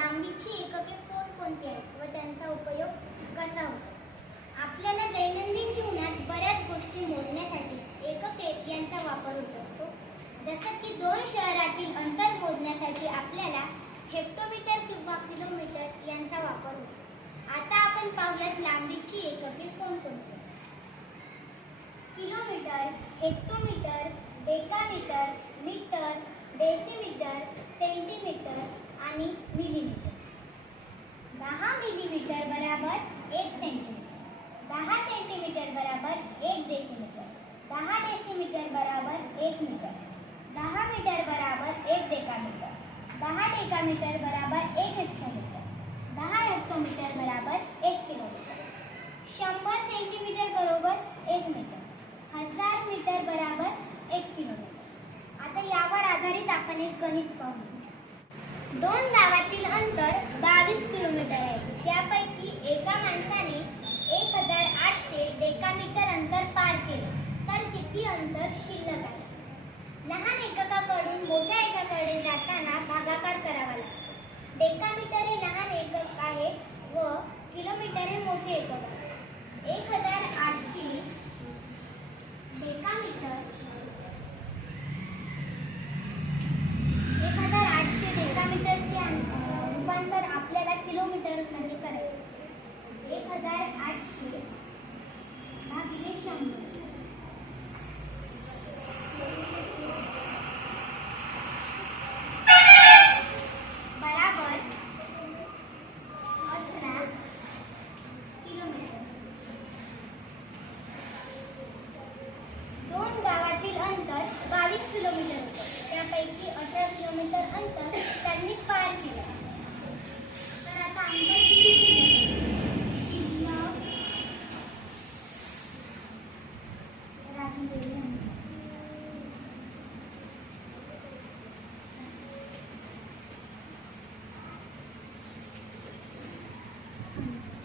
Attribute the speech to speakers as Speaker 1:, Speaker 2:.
Speaker 1: लांबीची एकके कोणकोणती आहेत व त्यांचा उपयोग कसा होतो? आपल्याला दैनंदिन जीवनात बऱ्याच गोष्टी मोजण्यासाठी एकके यांचा वापर होत. असतो जसं की दोन शहरातील अंतर मोजण्यासाठी आपल्याला हेक्टोमीटर किंवा किलोमीटर यांचा वापर होतो. आता आपण पाहूयात लांबीची एकके कोणकोणती kilometre hectometre decametre metre decimetre centimetre आणि मिलीमीटर. दहा मिलीमीटर बराबर एक सेंटीमीटर. दहा सेंटीमीटर बराबर एक डेसिमीटर. दहा डेसिमीटर बराबर एक मीटर. दहा मीटर बराबर एक डेकामीटर. दहा डेकामीटर बराबर एक हेक्टोमीटर. दहा हेक्टोमीटर बराबर एक किलोमीटर शंभर सेंटीमीटर बरोबर एक मीटर हजार मीटर बराबर एक किलोमीटर आता यावर आधारित आपण एक गणित पाहू. दोन गावातील अंतर बावीस किलोमीटर आहे. त्यापैकी एका माणसाने एक हजार आठशे डेकामीटर अंतर पार केले. तर किती अंतर शिल्लक आहे? लहान एककाकडून मोठ्या एकाकडे जाताना भागाकार करावा लागतो. डेकामीटर हे लहान एकक आहे व किलोमीटर हे मोठे एकक आहे. एक 2008 Mm-hmm.